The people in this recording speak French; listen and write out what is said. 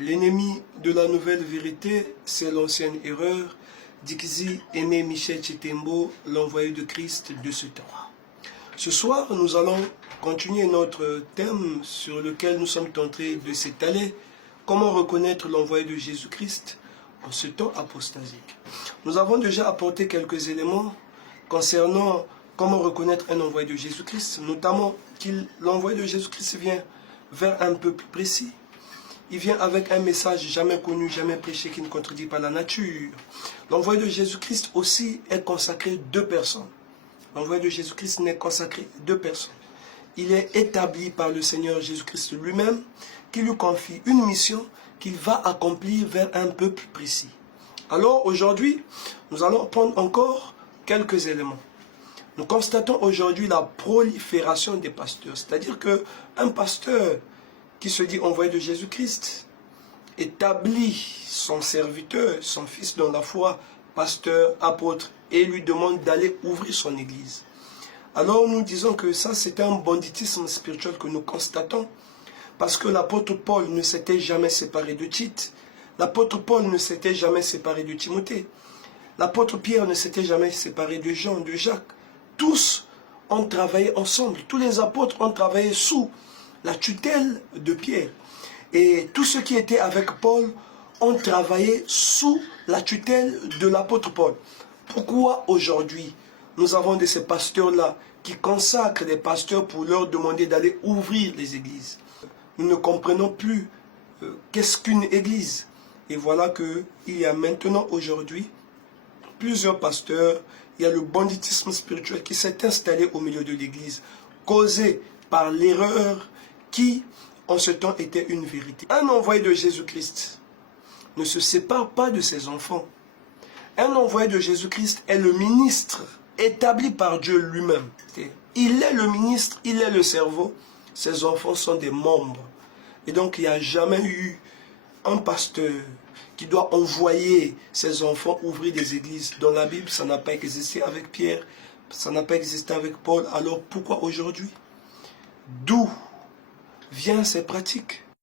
L'ennemi de la nouvelle vérité, c'est l'ancienne erreur, dit Aimé Michel Chitembo, l'envoyé de Christ de ce temps. Ce soir, nous allons continuer notre thème sur lequel nous sommes tentés de s'étaler. Comment reconnaître l'envoyé de Jésus-Christ en ce temps apostasique. Nous avons déjà apporté quelques éléments concernant comment reconnaître un envoyé de Jésus-Christ, notamment que l'envoyé de Jésus-Christ vient vers un peuple précis. Il vient avec un message jamais connu, jamais prêché, qui ne contredit pas la nature. L'envoyé de Jésus-Christ aussi est consacré deux personnes. L'envoyé de Jésus-Christ n'est consacré deux personnes. Il est établi par le Seigneur Jésus-Christ lui-même, qui lui confie une mission qu'il va accomplir vers un peuple précis. Alors aujourd'hui, nous allons prendre encore quelques éléments. Nous constatons aujourd'hui la prolifération des pasteurs. C'est-à-dire qu'un pasteur qui se dit envoyé de Jésus-Christ établit son serviteur, son fils dans la foi, pasteur, apôtre, et lui demande d'aller ouvrir son église. Alors nous disons que ça c'est un banditisme spirituel que nous constatons, parce que l'apôtre Paul ne s'était jamais séparé de Tite, l'apôtre Paul ne s'était jamais séparé de Timothée, l'apôtre Pierre ne s'était jamais séparé de Jean, de Jacques. Tous ont travaillé ensemble, tous les apôtres ont travaillé sous la tutelle de Pierre. Et tous ceux qui étaient avec Paul ont travaillé sous la tutelle de l'apôtre Paul. Pourquoi aujourd'hui nous avons de ces pasteurs-là qui consacrent des pasteurs pour leur demander d'aller ouvrir les églises? Nous ne comprenons plus qu'est-ce qu'une église. Et voilà qu'il y a maintenant aujourd'hui plusieurs pasteurs, il y a le banditisme spirituel qui s'est installé au milieu de l'église, causé par l'erreur qui, en ce temps, était une vérité. Un envoyé de Jésus-Christ ne se sépare pas de ses enfants. Un envoyé de Jésus-Christ est le ministre établi par Dieu lui-même. Il est le ministre, il est le cerveau. Ses enfants sont des membres. Et donc, il n'y a jamais eu un pasteur qui doit envoyer ses enfants ouvrir des églises. Dans la Bible, ça n'a pas existé avec Pierre, ça n'a pas existé avec Paul. Alors, pourquoi aujourd'hui? D'où viennent ces pratiques?